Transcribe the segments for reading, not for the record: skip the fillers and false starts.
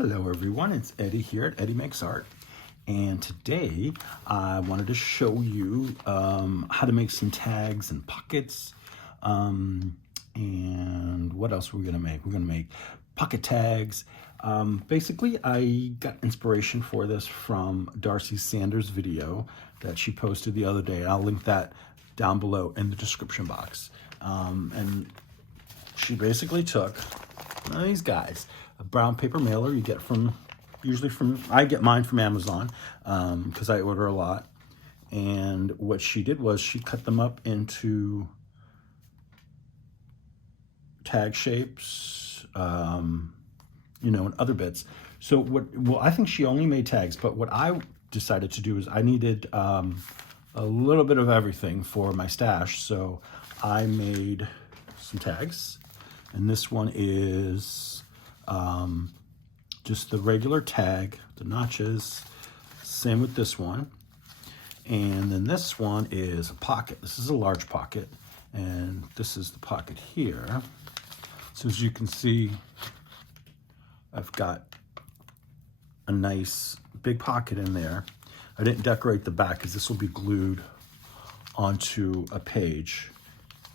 Hello everyone, it's Eddie here at Eddie Makes Art, and today I wanted to show you how to make some tags and pockets, and what else we're gonna make. We're gonna make pocket tags. Basically, I got inspiration for this from Darcy Sanders' video that she posted the other day. I'll link that down below in the description box. And she basically took these guys. A brown paper mailer you get I get mine from Amazon because I order a lot. And what she did was she cut them up into tag shapes, and other bits. So I think she only made tags, but what I decided to do is I needed a little bit of everything for my stash. So I made some tags, and this one is just the regular tag, the notches, same with this one. And then this one is a pocket. This is a large pocket, and this is the pocket here. So as you can see, I've got a nice big pocket in there. I didn't decorate the back because this will be glued onto a page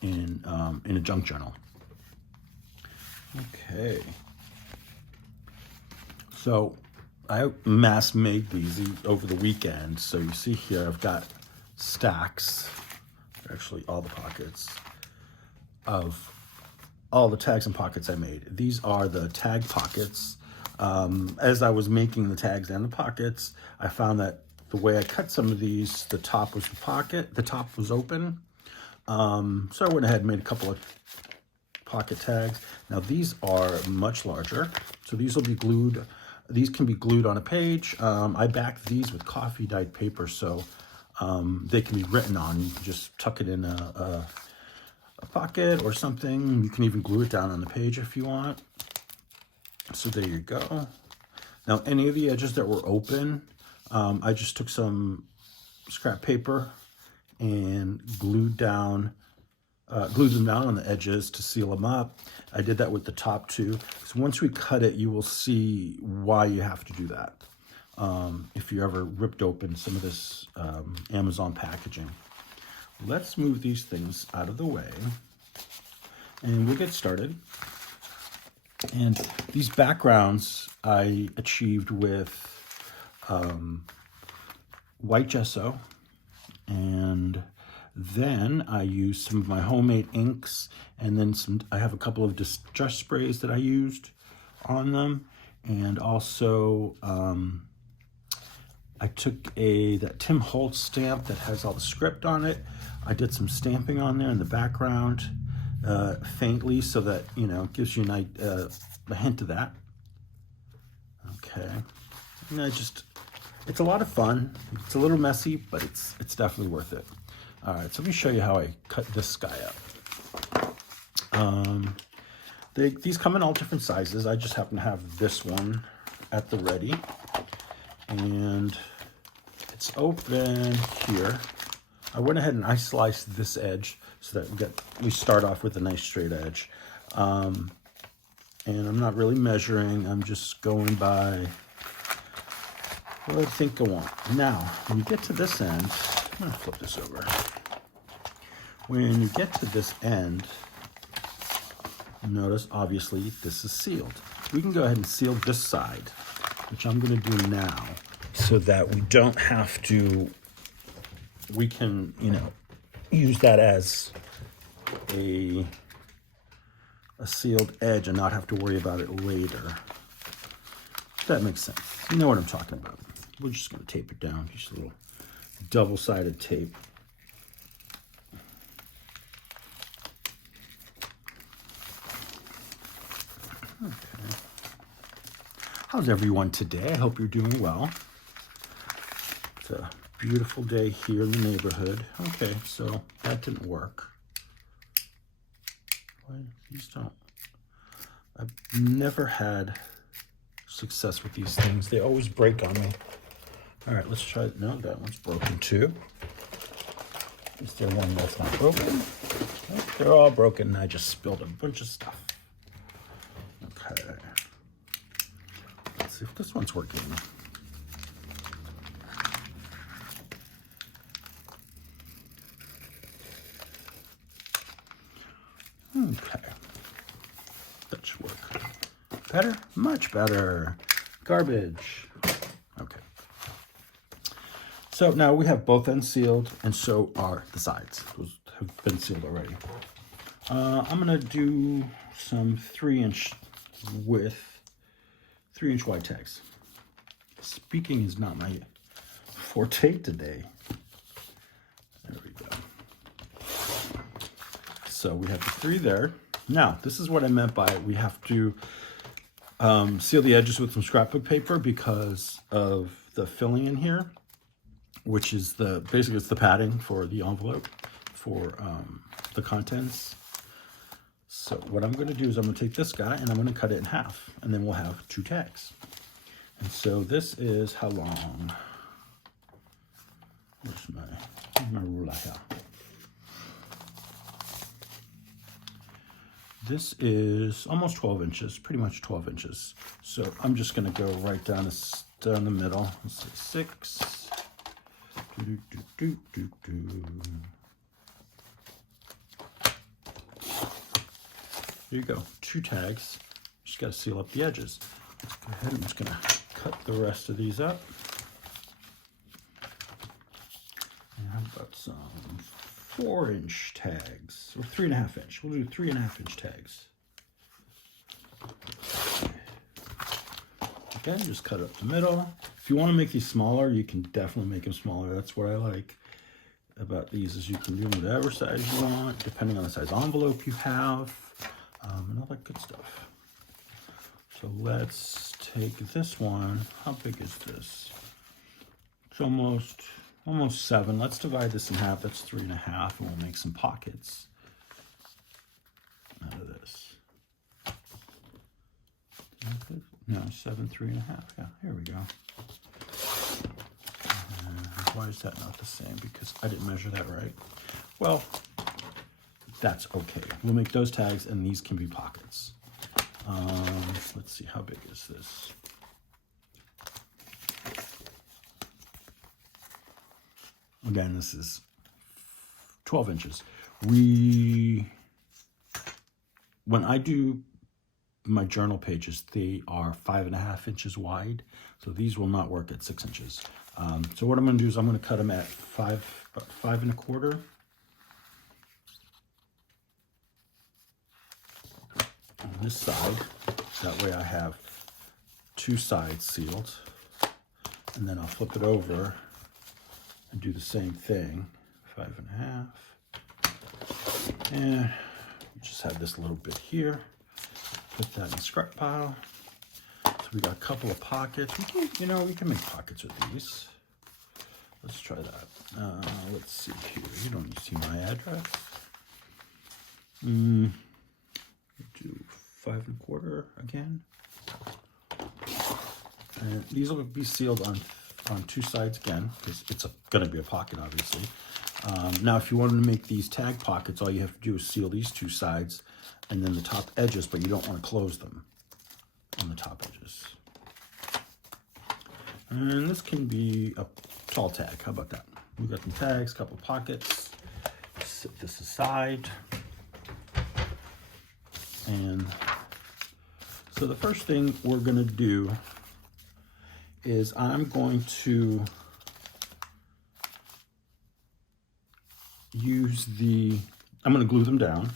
in a junk journal. Okay. So I mass made these over the weekend. So you see here, I've got stacks, actually all the pockets, of all the tags and pockets I made. These are the tag pockets. As I was making the tags and the pockets, I found that the way I cut some of these, the top was the pocket, the top was open. So I went ahead and made a couple of pocket tags. Now these are much larger, so these will be glued. These can be glued on a page. I backed these with coffee dyed paper, so they can be written on. You can just tuck it in a pocket or something. You can even glue it down on the page if you want. So there you go. Now any of the edges that were open, I just took some scrap paper and glued them down on the edges to seal them up. I did that with the top too. So once we cut it, you will see why you have to do that. If you ever ripped open some of this Amazon packaging. Let's move these things out of the way and we'll get started. And these backgrounds I achieved with white gesso, and then I used some of my homemade inks, and then I have a couple of distress sprays that I used on them. And also I took that Tim Holtz stamp that has all the script on it. I did some stamping on there in the background, faintly, so that, it gives you a hint of that. Okay. And it's a lot of fun. It's a little messy, but it's definitely worth it. All right, so let me show you how I cut this guy up. These come in all different sizes. I just happen to have this one at the ready. And it's open here. I went ahead and I sliced this edge so that we start off with a nice straight edge. And I'm not really measuring. I'm just going by what I think I want. Now, when you get to this end, I'm going to flip this over. When you get to this end, notice obviously this is sealed. We can go ahead and seal this side, which I'm going to do now, so that we don't have to, we can, use that as a sealed edge and not have to worry about it later. If that makes sense. You know what I'm talking about. We're just going to tape it down, just a little double-sided tape. Okay. How's everyone today? I hope you're doing well. It's a beautiful day here in the neighborhood. Okay, so that didn't work. Why these don't? I've never had success with these things. They always break on me. All right, let's try it. No, that one's broken too. Is there one that's not broken? Nope, they're all broken. I just spilled a bunch of stuff. Okay. Let's see if this one's working. Okay. That should work. Better? Much better. Garbage. Okay. So now we have both ends sealed, and so are the sides. Those have been sealed already. I'm going to do some 3-inch width, 3-inch wide tags. Speaking is not my forte today. There we go. So we have the 3 there. Now, this is what I meant by we have to seal the edges with some scrapbook paper because of the filling in here, which is basically it's the padding for the envelope for the contents. So what I'm going to do is I'm going to take this guy and I'm going to cut it in half, and then we'll have 2 tags. And so this is how long? Where's my ruler here? This is almost 12 inches, pretty much 12 inches. So I'm just going to go right down the middle. Let's say 6. There you go, 2 tags. Just got to seal up the edges. Let's go ahead. I'm just going to cut the rest of these up. And how about some 4-inch tags, or 3.5 inch? We'll do 3.5 inch tags. Okay, just cut up the middle. If you want to make these smaller, you can definitely make them smaller. That's what I like about these, is you can do whatever size you want, depending on the size envelope you have, and all that good stuff. So let's take this one. How big is this? It's almost 7. Let's divide this in half. That's 3.5, and we'll make some pockets out of this. No, 7, 3.5. Yeah, here we go. Why is that not the same? Because I didn't measure that right. Well, that's okay. We'll make those tags, and these can be pockets. Let's see, how big is this? Again, this is 12 inches. When I do my journal pages, they are 5.5 inches wide. So these will not work at 6 inches. So what I'm going to do is I'm going to cut them at 5 1/4. On this side, that way I have 2 sides sealed, and then I'll flip it over and do the same thing, 5.5, and just have this little bit here. Put that in the scrap pile. So we got a couple of pockets. We can make pockets with these. Let's try that. Let's see here. You don't need to see my address. Do 5 1/4 again. And these will be sealed on 2 sides again, because it's going to be a pocket, obviously. Now, if you wanted to make these tag pockets, all you have to do is seal these 2 sides and then the top edges, but you don't want to close them on the top edges. And this can be a tall tag. How about that? We've got some tags, a couple pockets. Set this aside. And so the first thing we're going to do is I'm going to I'm going to glue them down,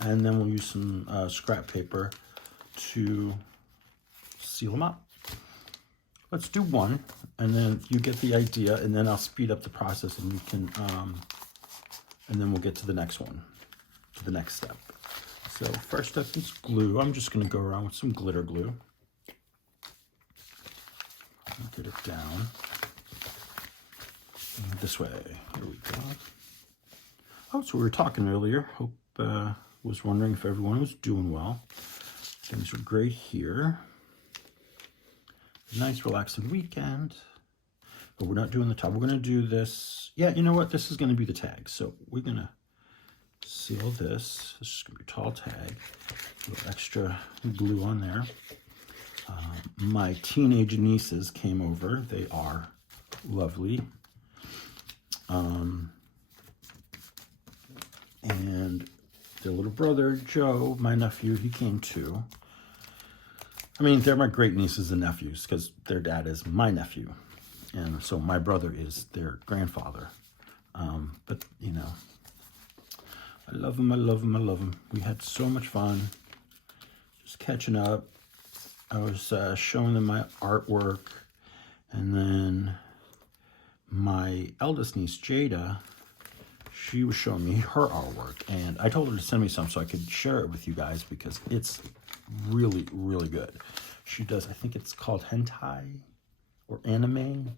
and then we'll use some scrap paper to seal them up. Let's do one, and then you get the idea, and then I'll speed up the process, and you can, and then we'll get to the next one, to the next step. So first up is glue. I'm just going to go around with some glitter glue. Get it down this way. Here we go. Oh, so we were talking earlier. Hope was wondering if everyone was doing well. Things are great here. Nice relaxing weekend. But we're not doing the top. We're going to do this. Yeah, you know what? This is going to be the tag. So we're going to seal this. This is going to be a tall tag. A little extra glue on there. My teenage nieces came over. They are lovely. And their little brother, Joe, my nephew, he came too. I mean, they're my great nieces and nephews because their dad is my nephew. And so my brother is their grandfather. But, you know, I love them, I love them, I love them. We had so much fun just catching up. I was showing them my artwork. And then my eldest niece, Jada, she was showing me her artwork. And I told her to send me some so I could share it with you guys because it's really, really good. She does, I think it's called hentai or anime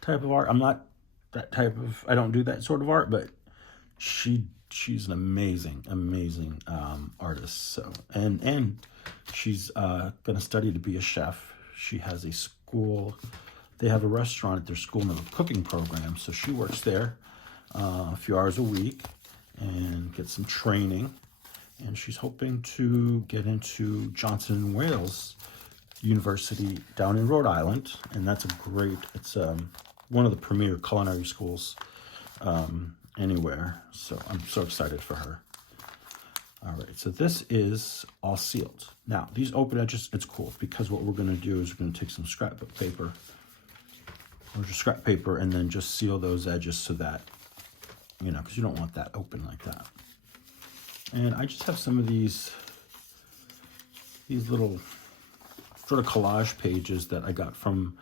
type of art. I'm not that type of, I don't do that sort of art, but she's an amazing artist. So and she's gonna study to be a chef. She has a school, they have a restaurant at their school and a cooking program, so she works there a few hours a week and get some training. And she's hoping to get into Johnson & Wales University down in Rhode Island. And that's a great, it's one of the premier culinary schools anywhere. So I'm so excited for her. All right, so this is all sealed. Now, these open edges, it's cool because what we're gonna do is we're gonna take some scrapbook paper or just scrap paper and then just seal those edges so that, you know, because you don't want that open like that. And I just have some of these little sort of collage pages that I got from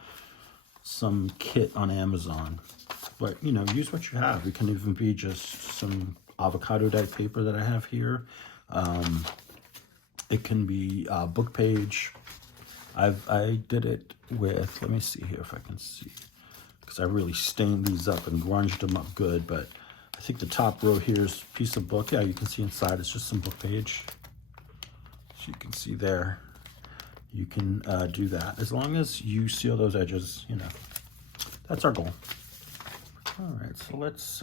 some kit on Amazon. But, you know, use what you have. It can even be just some avocado dyed paper that I have here. It can be a book page. I did it with, let me see here if I can see, because I really stained these up and grunged them up good, but I think the top row here is a piece of book. Yeah, you can see inside, it's just some book page. So you can see there, you can do that. As long as you seal those edges, you know, that's our goal. All right, so let's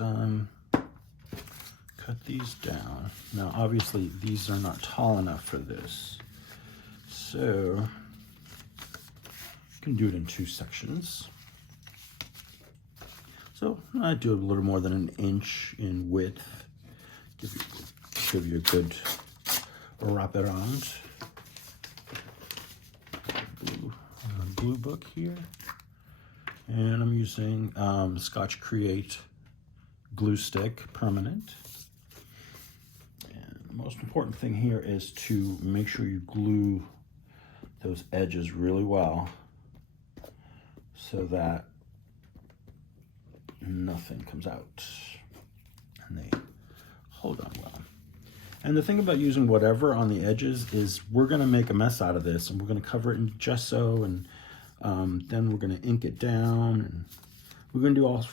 cut these down. Now, obviously, these are not tall enough for this. So, you can do it in 2 sections. So I do a little more than an inch in width. Give you a good wrap around. Glue book here. And I'm using Scotch Create glue stick permanent. And the most important thing here is to make sure you glue those edges really well so that nothing comes out and they hold on well. And the thing about using whatever on the edges is we're going to make a mess out of this and we're going to cover it in gesso and then we're going to ink it down and we're going to do all,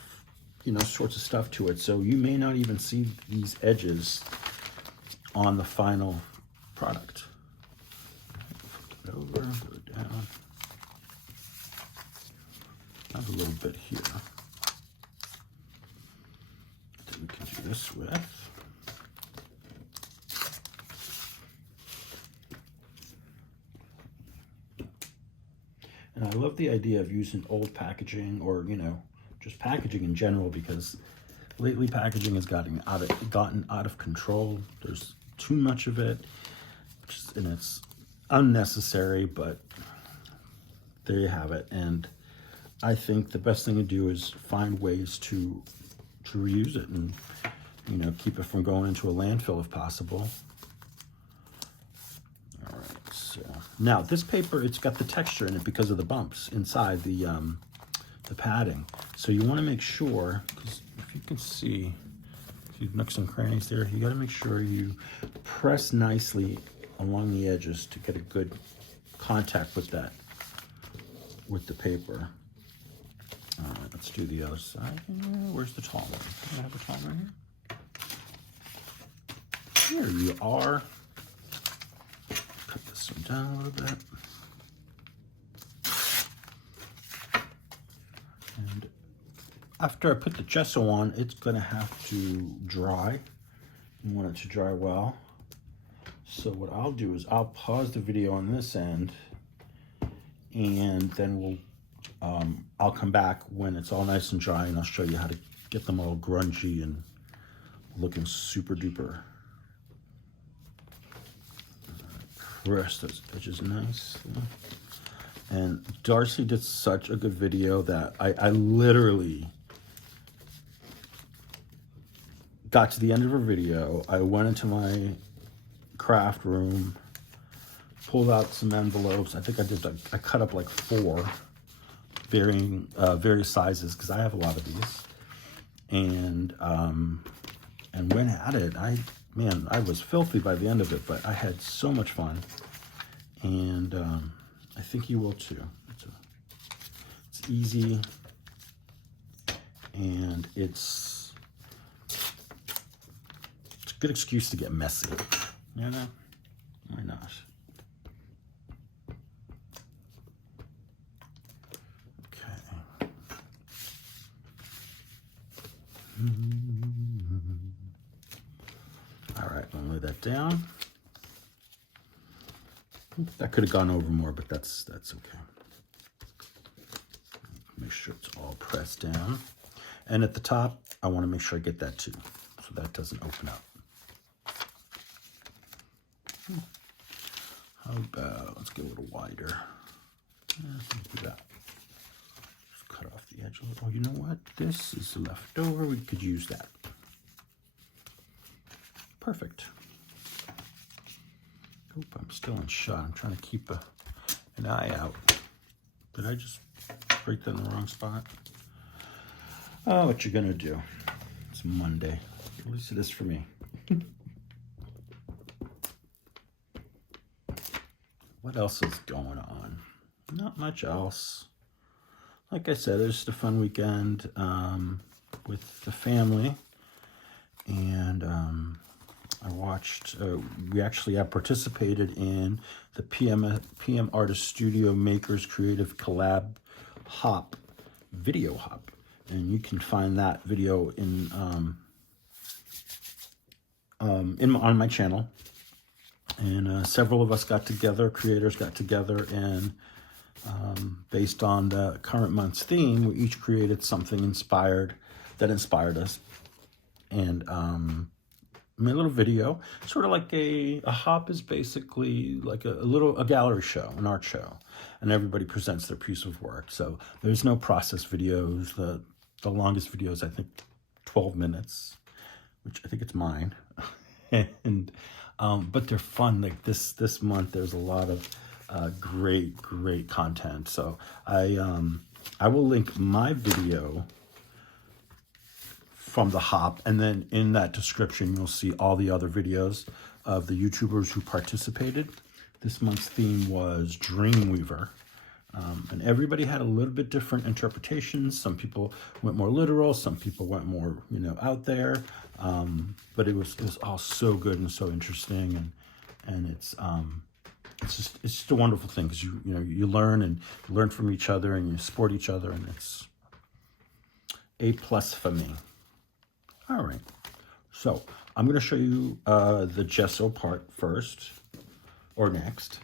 you know, sorts of stuff to it. So you may not even see these edges on the final product. Flip it over, go down. I have a little bit here that we can do this with. And I love the idea of using old packaging or, you know, just packaging in general, because lately packaging has gotten out of control. There's too much of it, and it's unnecessary, but there you have it. And I think the best thing to do is find ways to reuse it and, you know, keep it from going into a landfill if possible. All right, so now this paper, it's got the texture in it because of the bumps inside the padding. So you want to make sure, because if you can see, a few nooks and crannies there, you got to make sure you press nicely along the edges to get a good contact with that, with the paper. All right, let's do the other side. Where's the tall one? Do I have a tall one here? Here you are. Cut this one down a little bit. And after I put the gesso on, it's gonna have to dry. You want it to dry well. So what I'll do is I'll pause the video on this end and then I'll come back when it's all nice and dry, and I'll show you how to get them all grungy and looking super duper. Press those edges nice. And Darcy did such a good video that I literally got to the end of her video. I went into my craft room, pulled out some envelopes. I think I cut up like 4 various sizes, because I have a lot of these, and went at it. Man, I was filthy by the end of it, but I had so much fun, and I think you will too. It's easy, and it's a good excuse to get messy. You know, why not? Okay. All right, I'll lay that down. That could have gone over more, but that's okay. Make sure it's all pressed down. And at the top, I want to make sure I get that too, so that doesn't open up. How about, let's get a little wider. Yeah, let's do that. Just cut off the edge a little. Oh, you know what? This is left over. We could use that. Perfect. Oop, I'm still in shot. I'm trying to keep an eye out. Did I just break that in the wrong spot? Oh, what you gonna do? It's Monday. At least it is for me. What else is going on? Not much else. Like I said, it was just a fun weekend with the family, and I watched. We actually have participated in the PM Artist Studio Makers Creative Collab Hop Video Hop, and you can find that video on my channel. And several of us got together, creators got together, and based on the current month's theme, we each created something that inspired us, and made a little video. Sort of like a hop is basically like a gallery show, an art show, and everybody presents their piece of work. So there's no process videos. The longest video is, I think, 12 minutes, which I think it's mine. And but they're fun. Like this month, there's a lot of great content. So I will link my video from the hop, and then in that description you'll see all the other videos of the YouTubers who participated. This month's theme was Dreamweaver, and everybody had a little bit different interpretations. Some people went more literal, some people went more out there, but it was all so good and so interesting, and it's just a wonderful thing, because you learn from each other, and you support each other, and it's A+ for me. All right, so I'm going to show you the gesso part first, or next.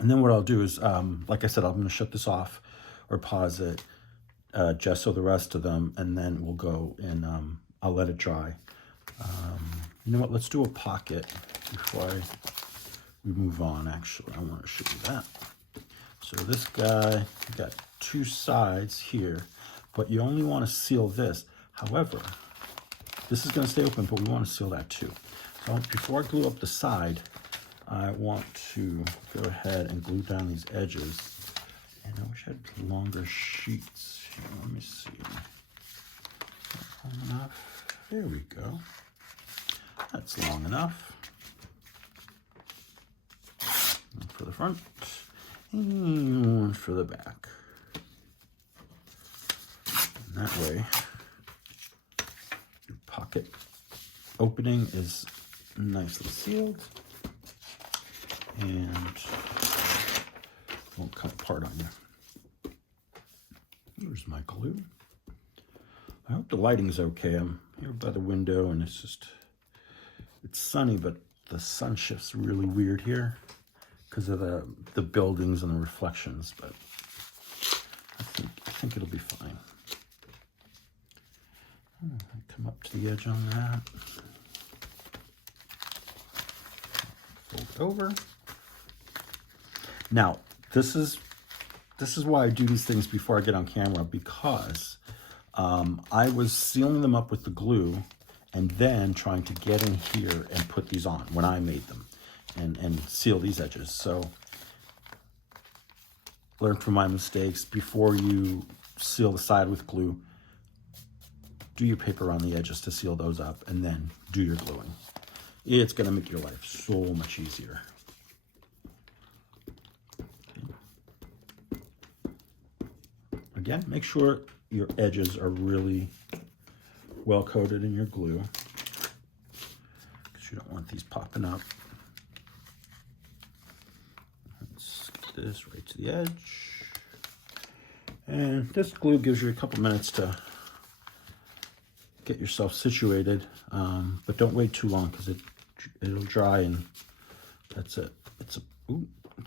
And then what I'll do is, like I said, I'm going to shut this off or pause it, gesso the rest of them, and then we'll go and I'll let it dry. You know what, let's do a pocket before we move on. Actually, I want to show you that. So this guy, you got 2 sides here, but you only want to seal this. However, this is going to stay open, but we want to seal that too. So before I glue up the side, I want to go ahead and glue down these edges. And I wish I had longer sheets here. Let me see. Long enough. There we go. That's long enough. One for the front and one for the back. And that way, your pocket opening is nicely sealed and won't come apart on you. Here's my glue. I hope the lighting's okay. I'm here by the window, and it's sunny, but the sun shift's really weird here. because of the buildings and the reflections, but I think it'll be fine. Come up to the edge on that. Fold it over. Now, this is why I do these things before I get on camera, because I was sealing them up with the glue and then trying to get in here and put these on when I made them and seal these edges. So learn from my mistakes. Before you seal the side with glue, do your paper around the edges to seal those up, and then do your gluing. It's going to make your life so much easier. Again, make sure your edges are really well coated in your glue, because you don't want these popping up. Let's get this right to the edge. And this glue gives you a couple minutes to get yourself situated, but don't wait too long, because it'll dry and that's it. It's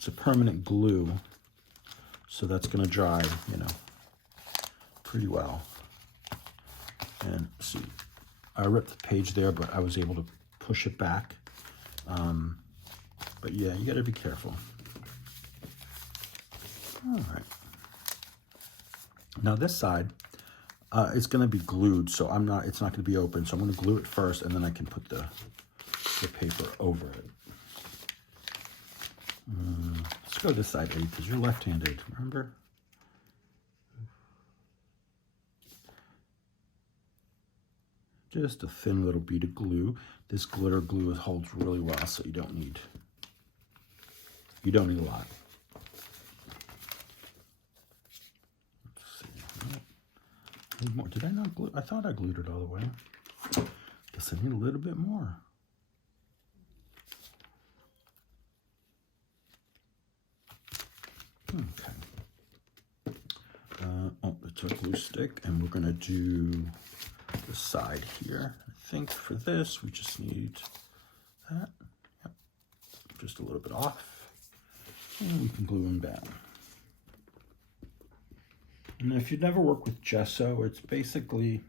a permanent glue, so that's going to dry, you know, pretty well. And see, I ripped the page there, but I was able to push it back. But yeah, you got to be careful. All right. Now this side, it's going to be glued, so it's not going to be open. So I'm going to glue it first, and then I can put the paper over it. Let's go this side, Eddie, because you're left-handed, remember? Just a thin little bead of glue. This glitter glue holds really well, so you don't need a lot. Let's see. Need more. Did I not glue? I thought I glued it all the way. Guess I need a little bit more. Okay. It's our glue stick, and we're gonna do the side here. I think for this we just need that. Yep. Just a little bit off, and we can glue them down. And if you've never worked with gesso, it's basically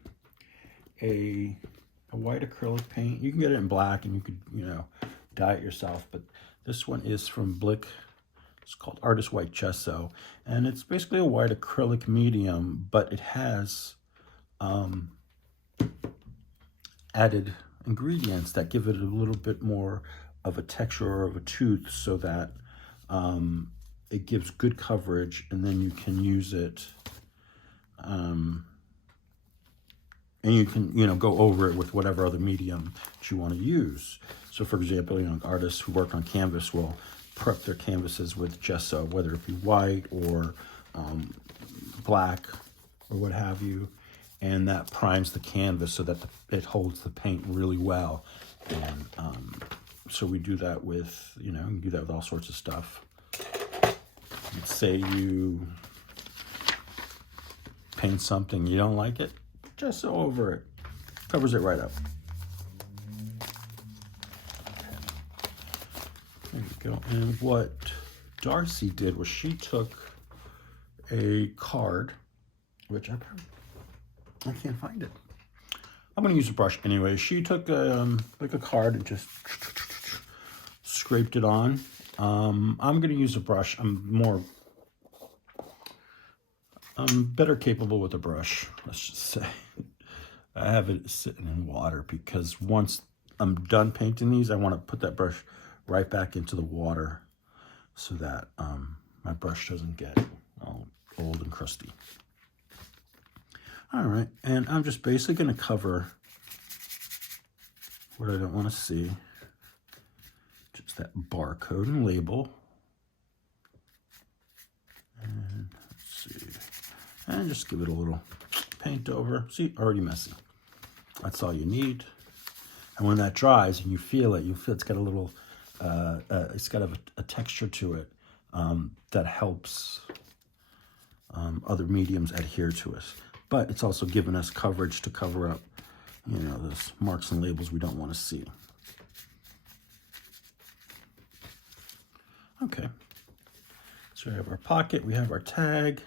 a white acrylic paint. You can get it in black, and you could, you know, dye it yourself, but this one is from Blick. It's called Artist White Gesso, and it's basically a white acrylic medium, but it has added ingredients that give it a little bit more of a texture or of a tooth, so that it gives good coverage, and then you can use it, and you can, you know, go over it with whatever other medium that you want to use. So for example, you know, artists who work on canvas will prep their canvases with gesso, whether it be white or black or what have you, and that primes the canvas so that it holds the paint really well. And so we do that with, you know, you do that with all sorts of stuff. Let's say you paint something, you don't like it, gesso over it, covers it right up. There you go. And what Darcy did was she took a card, which I can't find it. I'm going to use a brush anyway. She took like a card and just scraped it on. I'm going to use a brush. I'm better capable with a brush, let's just say. I have it sitting in water because once I'm done painting these, I want to put that brush right back into the water so that my brush doesn't get all old and crusty. All right, and I'm just basically going to cover what I don't want to see. Just that barcode and label. And let's see. And just give it a little paint over. See, already messy. That's all you need. And when that dries and you feel it's got a little, it's got a texture to it that helps other mediums adhere to us. But it's also given us coverage to cover up, you know, those marks and labels we don't want to see. Okay, so we have our pocket, we have our tag,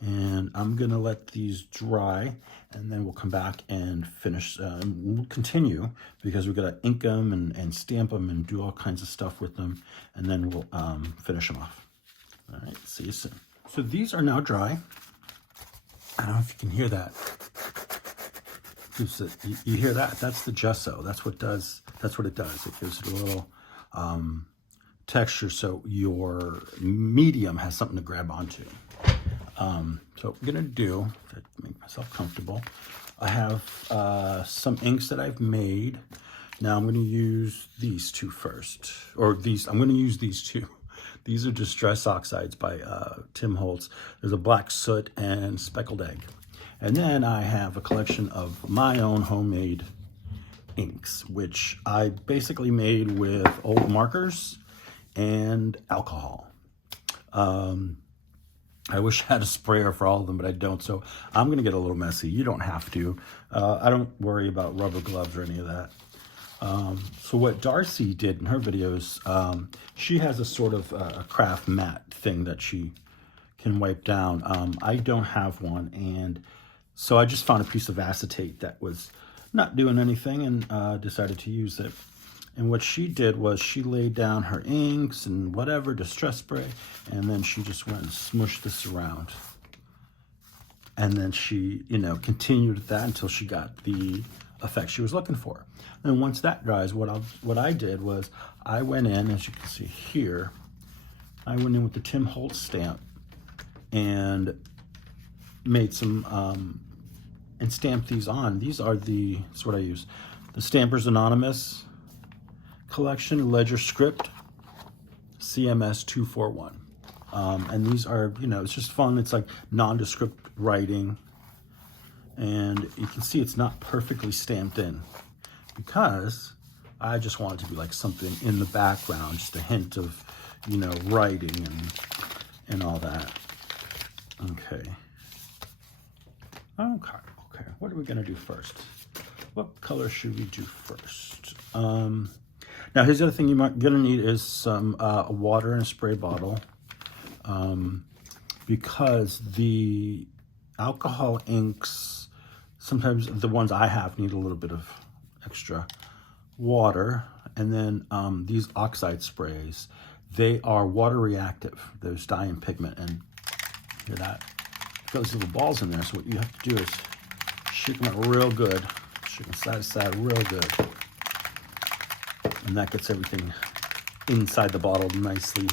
and I'm gonna let these dry, and then we'll come back and finish, we'll continue, because we're gonna ink them and stamp them and do all kinds of stuff with them, and then we'll finish them off. All right, see you soon. So these are now dry. I don't know if you can hear that. You hear that? That's the gesso. That's what it does. It gives it a little texture, so your medium has something to grab onto. So what I'm gonna do to make myself comfortable, I have some inks that I've made. Now I'm gonna use these two first, or these. I'm gonna use these two. These are Distress Oxides by Tim Holtz. There's a black soot and speckled egg. And then I have a collection of my own homemade inks, which I basically made with old markers and alcohol. I wish I had a sprayer for all of them, but I don't, so I'm gonna get a little messy. You don't have to. I don't worry about rubber gloves or any of that. So what Darcy did in her videos, she has a sort of a craft mat thing that she can wipe down. I don't have one, and so I just found a piece of acetate that was not doing anything, and decided to use it. And what she did was she laid down her inks and whatever, distress spray, and then she just went and smushed this around. And then she, continued that until she got the effect she was looking for. And once that dries, what I did was I went in, as you can see here, I went in with the Tim Holtz stamp and made some, and stamped these on. These are that's what I use. The Stampers Anonymous collection, Ledger Script, CMS 241. And these are, it's just fun. It's like nondescript writing. And you can see it's not perfectly stamped in because I just want it to be like something in the background, just a hint of, writing and all that. Okay. Okay. What are we going to do first? What color should we do first? Now, here's the other thing you're going to need is some water in a spray bottle, because the alcohol inks, sometimes the ones I have need a little bit of extra water. And then these Oxide sprays, they are water reactive. There's dye and pigment, and hear that? Those little balls in there. So what you have to do is shake them out real good, shake them side to side real good. And that gets everything inside the bottle nicely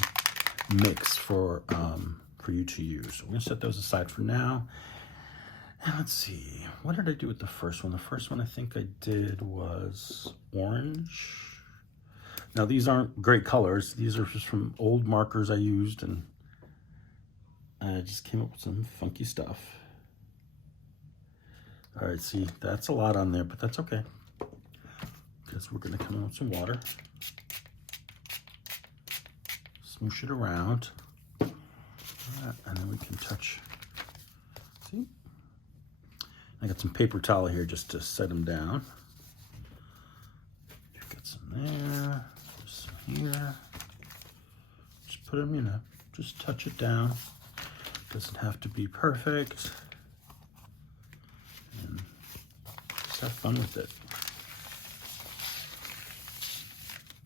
mixed for you to use. So we're gonna set those aside for now. And let's see, what did I do with the first one? The first one I think I did was orange. Now these aren't great colors. These are just from old markers I used, and I just came up with some funky stuff. All right, see, that's a lot on there, but that's okay, because we're gonna come in with some water, smoosh it around, and then we can touch, see? I got some paper towel here just to set them down. Got some there, some here. Just put them, just touch it down. Doesn't have to be perfect. And just have fun with it.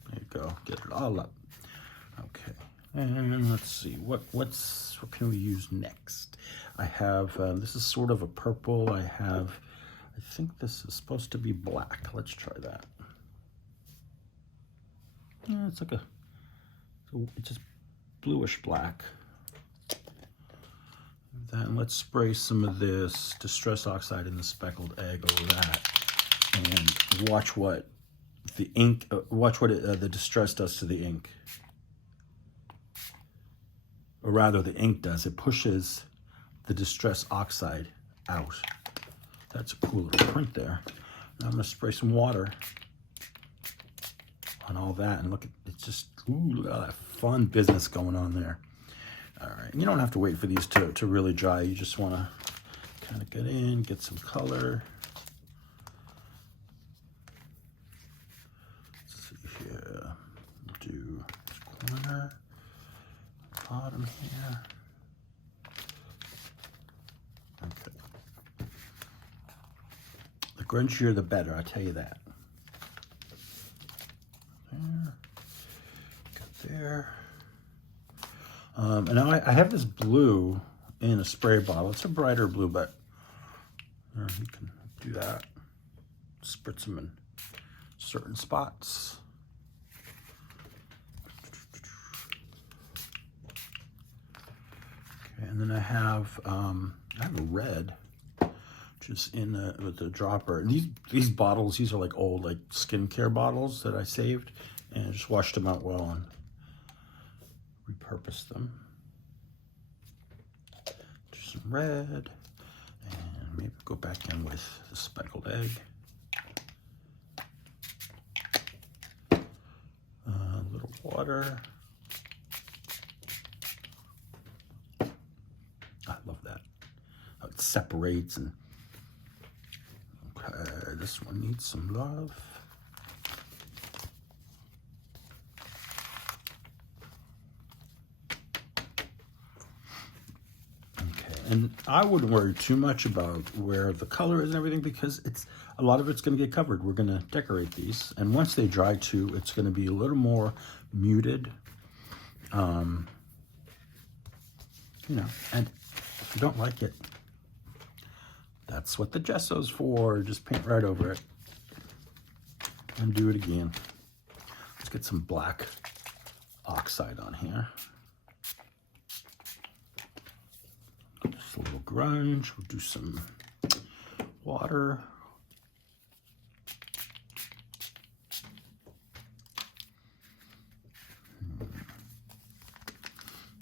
There you go, get it all up. Okay, and let's see, what can we use next? I have, this is sort of a purple. I think this is supposed to be black. Let's try that. Yeah, it's like it's just bluish black. Then let's spray some of this Distress Oxide in the speckled egg over that, and watch what the ink, the distress does to the ink. Or rather, the ink does. It pushes the Distress Oxide out. That's a cool little print there. Now I'm gonna spray some water on all that, and look at it's just look at all that fun business going on there. All right, you don't have to wait for these to really dry. You just want to kind of get in, get some color. Let's see here. Do this corner. grungier the better, I tell you that. There. Got there. And now I have this blue in a spray bottle. It's a brighter blue, but you can do that. Spritz them in certain spots. Okay, and then I have a red, just in with the dropper. And these bottles, these are like old like skincare bottles that I saved, and I just washed them out well and repurposed them. Just some red, and maybe go back in with the speckled egg. A little water. I love that. How it separates. And okay, this one needs some love. And I wouldn't worry too much about where the color is and everything, because a lot of it's going to get covered. We're going to decorate these, and once they dry too, it's going to be a little more muted. You know, and if you don't like it, that's what the gesso's for. Just paint right over it and do it again. Let's get some black oxide on here. Just a little grunge. We'll do some water.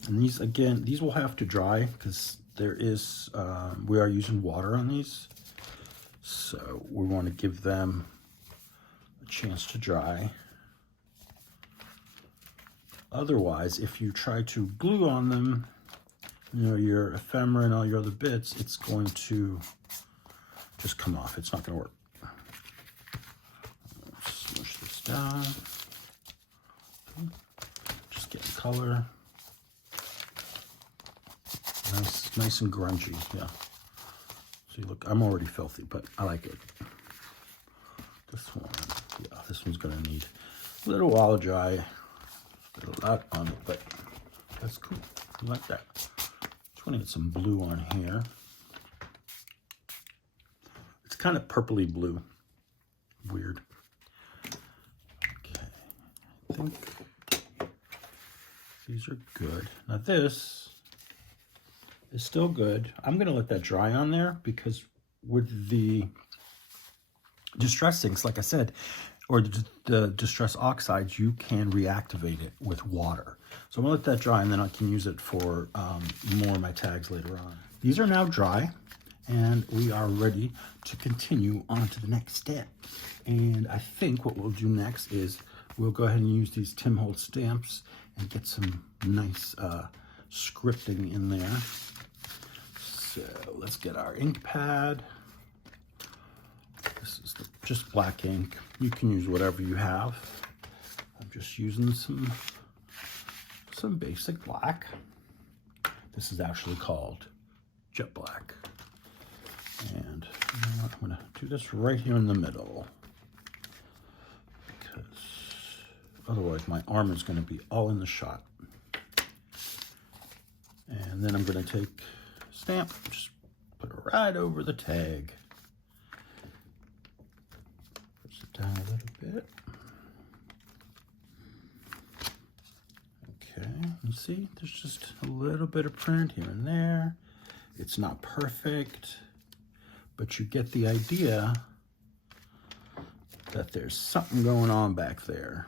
And these, again, these will have to dry because there is, we are using water on these. So we want to give them a chance to dry. Otherwise, if you try to glue on them, you know, your ephemera and all your other bits, it's going to just come off. It's not going to work. Smush this down. Just getting color. Nice and grungy, yeah. See, look, I'm already filthy, but I like it. This one, yeah, this one's gonna need a little while to dry. A lot on it, but that's cool. I like that. Just want to get some blue on here. It's kind of purpley blue. Weird. Okay, I think these are good. Now this is still good. I'm gonna let that dry on there because with the distress inks, like I said, or the distress oxides, you can reactivate it with water. So I'm gonna let that dry, and then I can use it for more of my tags later on. These are now dry, and we are ready to continue on to the next step. And I think what we'll do next is we'll go ahead and use these Tim Holtz stamps and get some nice scripting in there. So let's get our ink pad. This is just black ink. You can use whatever you have. I'm just using some basic black. This is actually called jet black. And you know what? I'm gonna do this right here in the middle, because otherwise my arm is gonna be all in the shot. And then I'm gonna take stamp, just put it right over the tag. Push it down a little bit. Okay, you see, there's just a little bit of print here and there. It's not perfect, but you get the idea that there's something going on back there.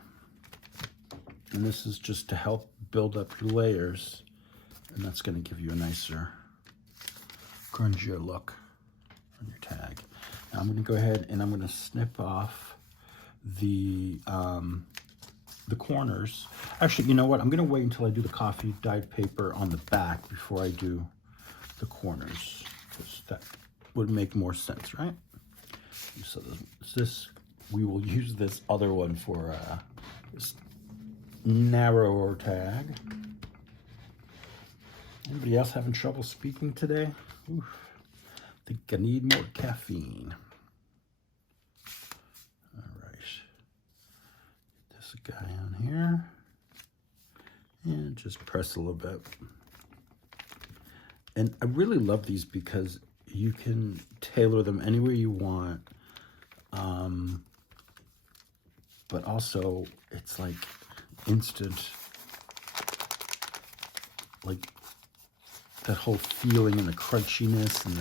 And this is just to help build up your layers, and that's going to give you a nicer, grungier look on your tag. Now I'm going to go ahead and I'm going to snip off the corners. Actually, you know what? I'm going to wait until I do the coffee dyed paper on the back before I do the corners, because that would make more sense, right? So this, we will use this other one for this narrower tag. Anybody else having trouble speaking today? Oof. Think I need more caffeine. There's a guy on here. And just press a little bit. And I really love these because you can tailor them any way you want. But also, it's like instant, like that whole feeling and the crunchiness and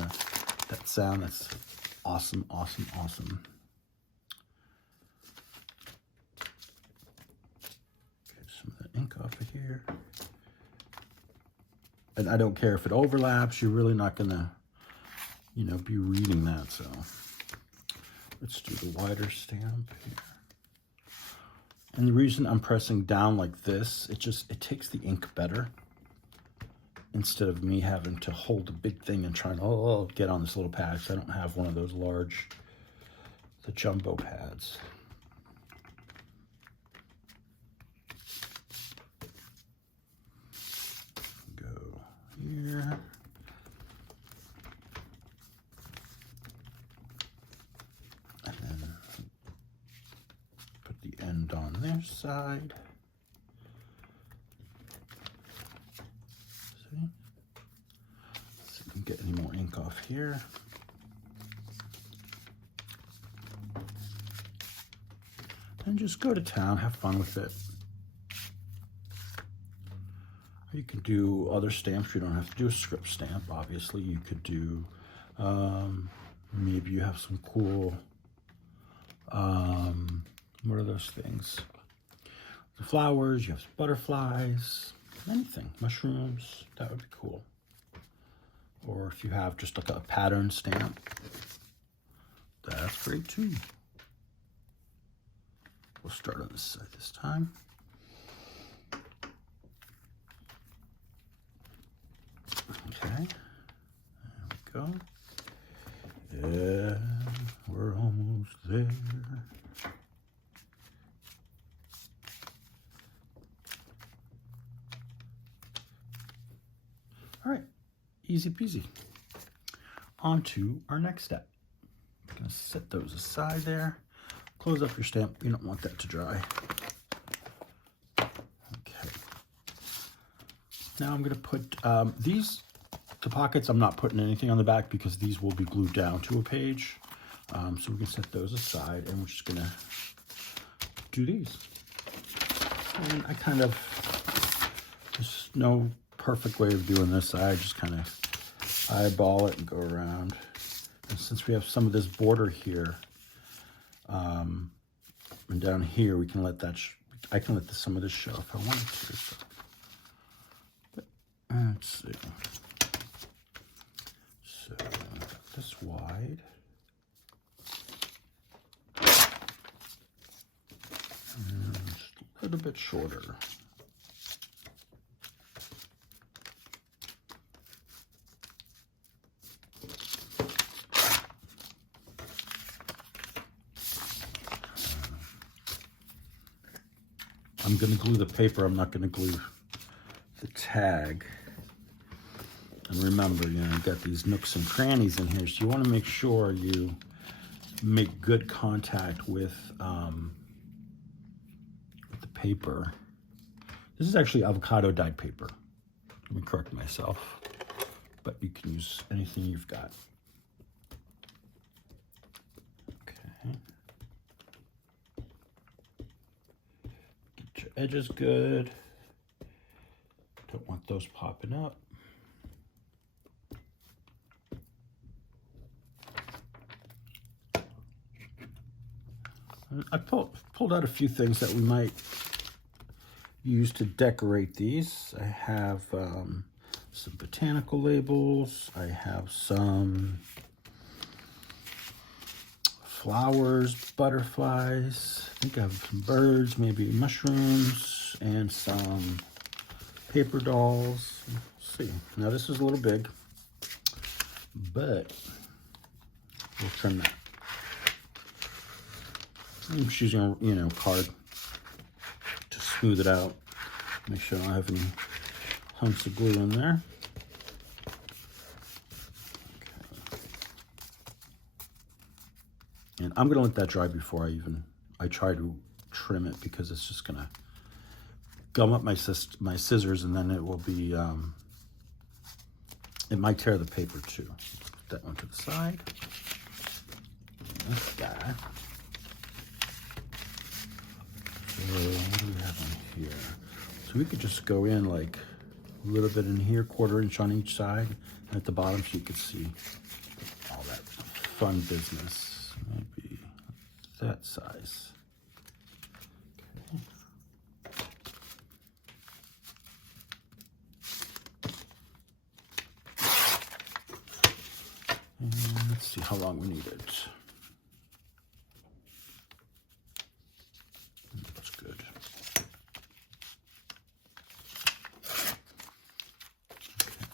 that sound. That's awesome, awesome, awesome. Get some of the ink off of here. And I don't care if it overlaps. You're really not gonna, you know, be reading that. So let's do the wider stamp here. And the reason I'm pressing down like this, it takes the ink better. Instead of me having to hold a big thing and trying to get on this little pad. I don't have one of those large, the jumbo pads. Go here. And then put the end on this side. Get any more ink off here. And just go to town, have fun with it. Or you can do other stamps. You don't have to do a script stamp, obviously. You could do, maybe you have some cool, what are those things? The flowers, you have butterflies, anything, mushrooms, that would be cool. Or if you have just like a pattern stamp, that's great too. We'll start on this side this time. Okay, there we go. Yeah, we're almost there. All right. Easy peasy. On to our next step. I'm going to set those aside there. Close up your stamp. You don't want that to dry. Okay. Now I'm going to put the pockets, I'm not putting anything on the back because these will be glued down to a page. So we're going to set those aside and we're just going to do these. And I kind of, there's no perfect way of doing this. I just kind of eyeball it and go around. And since we have some of this border here, and down here, we can let that, I can let some of this show if I wanted to. So. But, let's see. So, this wide. And just a little bit shorter. I'm going to glue the paper. I'm not going to glue the tag. And remember, you know, you've got these nooks and crannies in here, so you want to make sure you make good contact with the paper. This is actually avocado dyed paper. Let me correct myself. But you can use anything you've got. Okay. Get your edges good. Don't want those popping up. I pulled out a few things that we might use to decorate these. I have some botanical labels. I have some flowers, butterflies. I think I have some birds, maybe mushrooms, and some paper dolls. Let's see. Now this is a little big, but we'll trim that. I'm just using, you know, card to smooth it out. Make sure I don't have any hunks of glue in there. Okay. And I'm gonna let that dry before I try to trim it because it's just gonna gum up my scissors, and then it will be, it might tear the paper too. Put that one to the side. And this guy. So what do we have on here? So we could just go in like a little bit in here, 1/4 inch on each side, and at the bottom so you could see all that fun business. Maybe that size. And let's see how long we need it. That's good.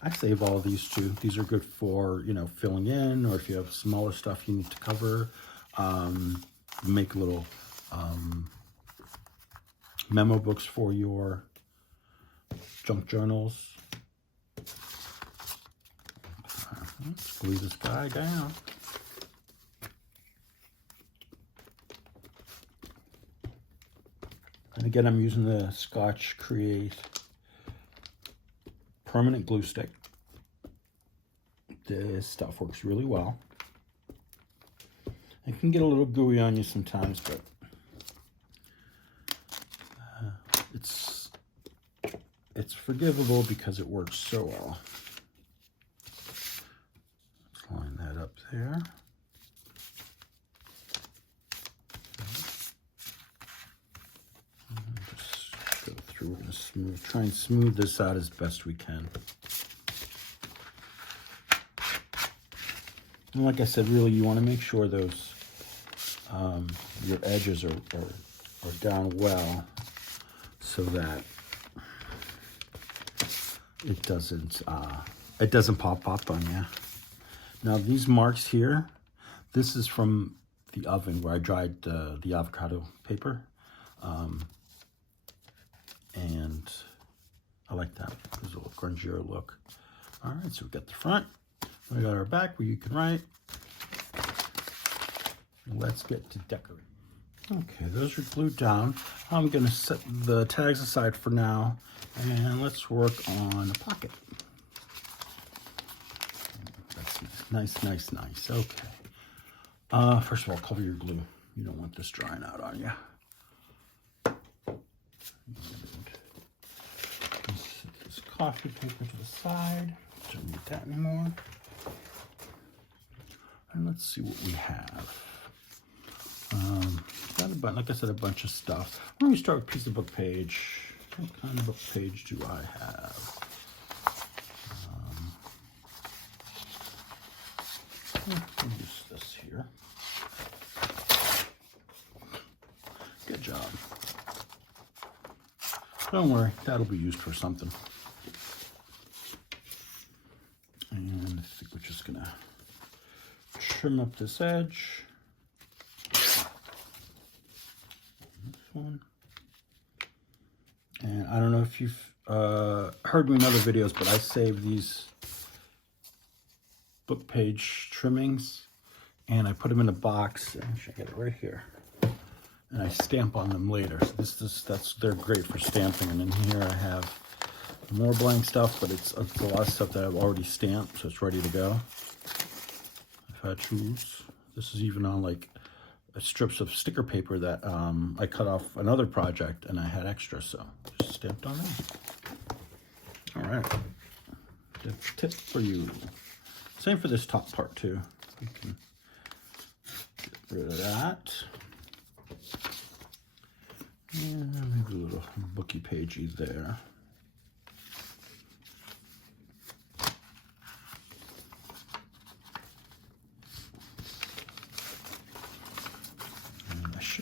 I save all of these too. These are good for, you know, filling in, or if you have smaller stuff you need to cover. Make little memo books for your junk journals. Let's glue this guy down. And again, I'm using the Scotch Create permanent glue stick. This stuff works really well. It can get a little gooey on you sometimes, but it's forgivable because it works so well. Let's line that up there. And just go through and try and smooth this out as best we can. And like I said, really, you want to make sure those your edges are down well, so that it doesn't pop up on you. Now these marks here, this is from the oven where I dried the avocado paper, and I like that. There's a little grungier look. All right, so we got the front, we got our back where you can write. Let's get to decorating. Okay, those are glued down. I'm gonna set the tags aside for now, and let's work on a pocket. That's nice, nice, nice. Okay. First of all, cover your glue. You don't want this drying out on you. Set this coffee paper to the side. Don't need that anymore. And let's see what we have. Got like I said, a bunch of stuff. Let me start with a piece of book page. What kind of book page do I have? I'll use this here. Good job. Don't worry, that'll be used for something. And I think we're just gonna trim up this edge. One. And I don't know if you've heard me in other videos, but I save these book page trimmings and I put them in a box, and I get it right here, and I stamp on them later. So they're great for stamping. And in here I have more blank stuff, but it's a lot of stuff that I've already stamped, so it's ready to go if I choose. This is even on like strips of sticker paper that I cut off another project and I had extra, so just stamped on there. All right, the tip for you. Same for this top part too. You can get rid of that. And maybe a little booky pagey there.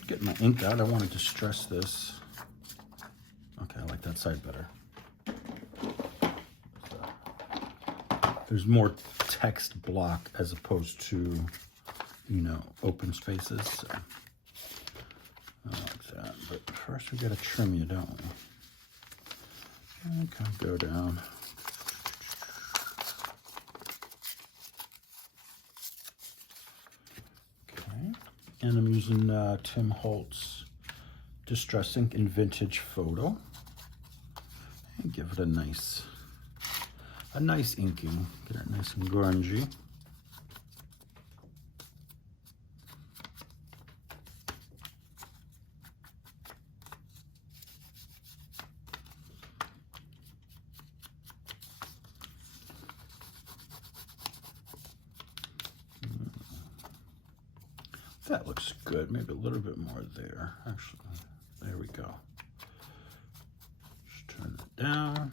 Get my ink out. I want to distress this. Okay, I like that side better. There's more text block as opposed to, you know, open spaces. So I like that. But first we got to trim you, don't we? Okay, go down. And I'm using Holtz Distress Ink in Vintage Photo. And give it a nice inking. Get it nice and grungy. That looks good. Maybe a little bit more there. Actually, there we go. Just turn it down.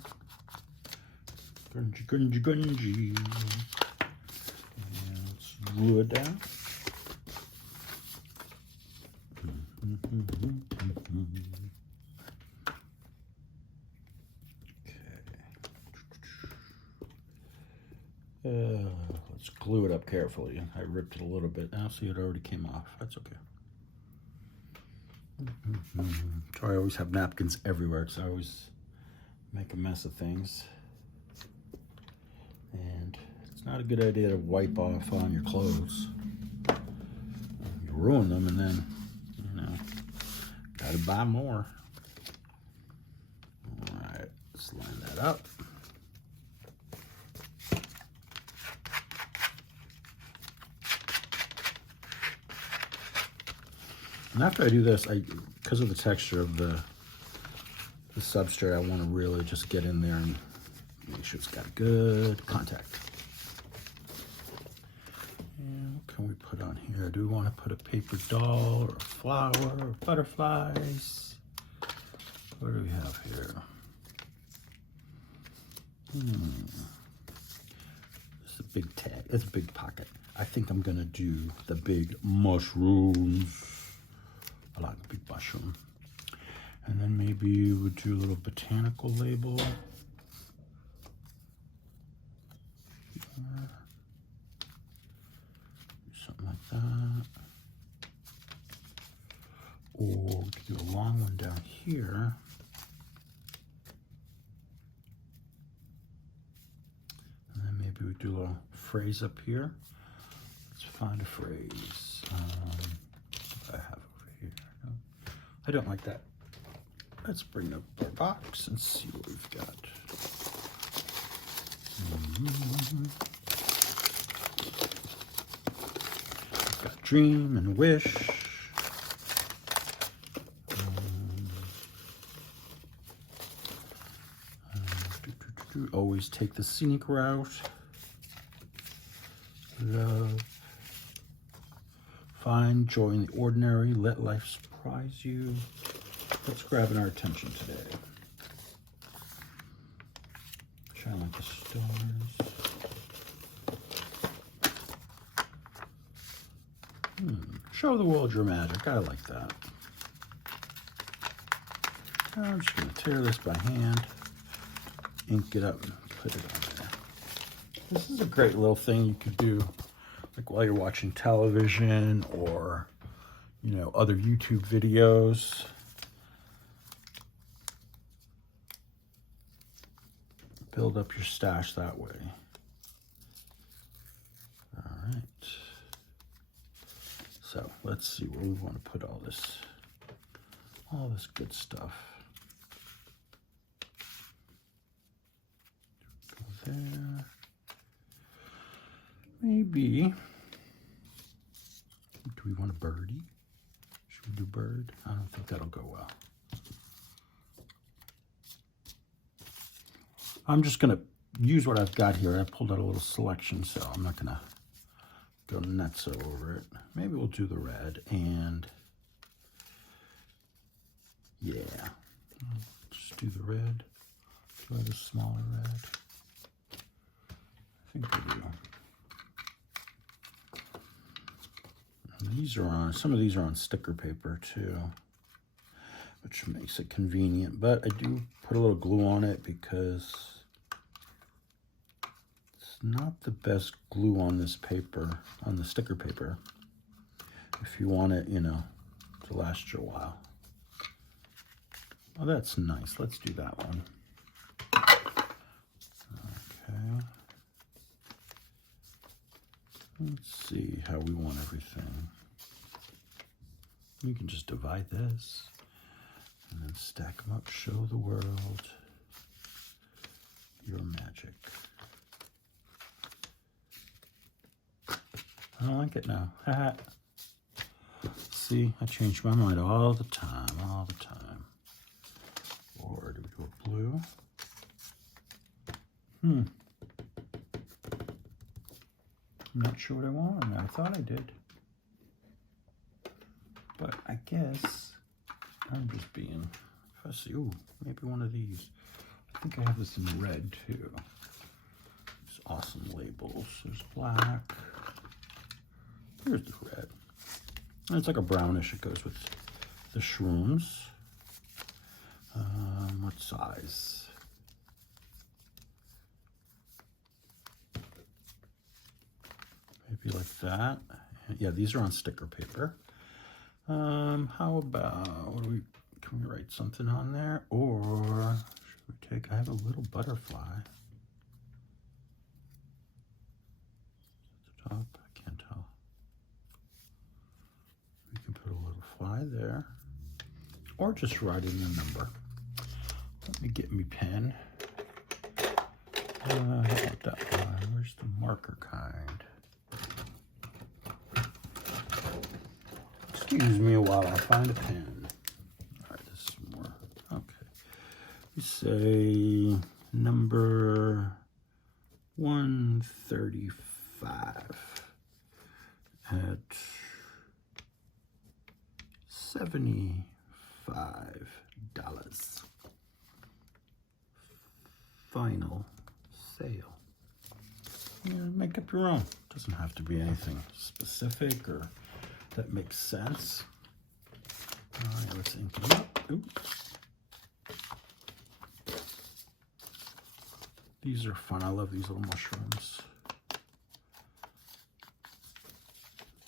Grungy, grungy, grungy. And let's glue it down. Okay. Let's glue it up carefully. I ripped it a little bit. Now see, it already came off. That's okay. So I always have napkins everywhere because I always make a mess of things. And it's not a good idea to wipe off on your clothes. You ruin them and then, you know, gotta buy more. All right, let's line that up. And after I do this, because of the texture of the substrate, I want to really just get in there and make sure it's got good contact. And what can we put on here? Do we want to put a paper doll or a flower or butterflies? What do we have here? It's a big tag. It's a big pocket. I think I'm going to do the big mushrooms. I like a big mushroom. And then maybe we'll do a little botanical label. Something like that. Or we could do a long one down here. And then maybe we do a little phrase up here. Let's find a phrase. What I have over here. I don't like that. Let's bring up our box and see what we've got. We've got dream and wish. Always take the scenic route. Love. Find joy in the ordinary. Let life surprise you. What's grabbing our attention today? Shine like the stars. Show the world your magic. I like that. I'm just going to tear this by hand, ink it up, and put it on there. This is a great little thing you could do, like while you're watching television or, you know, other YouTube videos. Build up your stash that way. All right. So let's see where we want to put all this good stuff. Go there. Maybe. Do we want a birdie? Should we do bird? I don't think that'll go well. I'm just going to use what I've got here. I pulled out a little selection, so I'm not going to go nuts over it. Maybe we'll do the red, and yeah, just do the red. Try the smaller red. I think we do. And these are on, some of these are on sticker paper too, which makes it convenient, but I do put a little glue on it because it's not the best glue on this paper, on the sticker paper, if you want it, you know, to last you a while. Oh, that's nice. Let's do that one. Okay. Let's see how we want everything. You can just divide this. And stack them up, show the world your magic. I don't like it now. See, I change my mind all the time, all the time. Or do we do a blue? I'm not sure what I want. I thought I did. But I guess I'm just being fussy. Ooh, maybe one of these. I think I have this in red too. These awesome labels. There's black. Here's the red. And it's like a brownish. It goes with the shrooms. What size? Maybe like that. Yeah, these are on sticker paper. How about, can we write something on there? Or should we take, I have a little butterfly at the top. I can't tell. We can put a little fly there. Or just write in a number. Let me get me pen. How about that one? Where's the marker kind? Excuse me while I find a pen. All right, this is more. Okay. We say number 135 at $75. Final sale. Yeah, make up your own. Doesn't have to be anything specific or that makes sense. All right, let's ink it up. Oops. These are fun. I love these little mushrooms.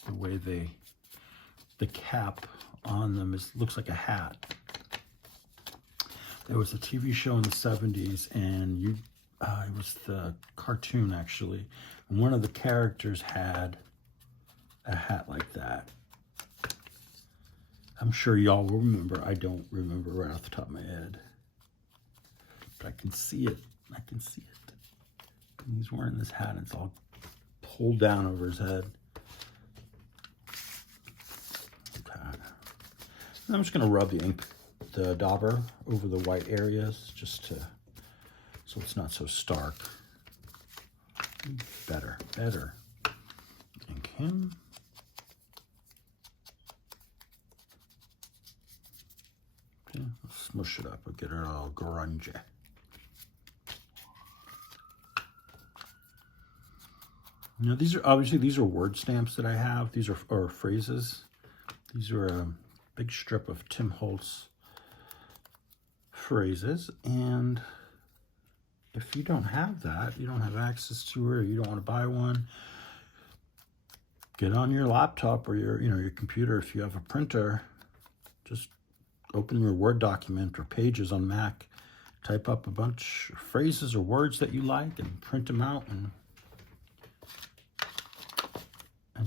The way the cap on them looks like a hat. There was a TV show in the 70s, and it was the cartoon actually. And one of the characters had a hat like that. I'm sure y'all will remember. I don't remember right off the top of my head. But I can see it. I can see it. And he's wearing this hat, and it's all pulled down over his head. Okay. And I'm just going to rub the ink, the dauber, over the white areas, just to, so it's not so stark. Better. Ink him. Okay, let's smush it up. We'll get it all grungy. Now these are word stamps that I have. These are phrases. These are a big strip of Tim Holtz phrases, and if you don't have that, you don't have access to it, or you don't want to buy one, get on your laptop or your computer. If you have a printer, just open your Word document or Pages on Mac, type up a bunch of phrases or words that you like, and print them out, and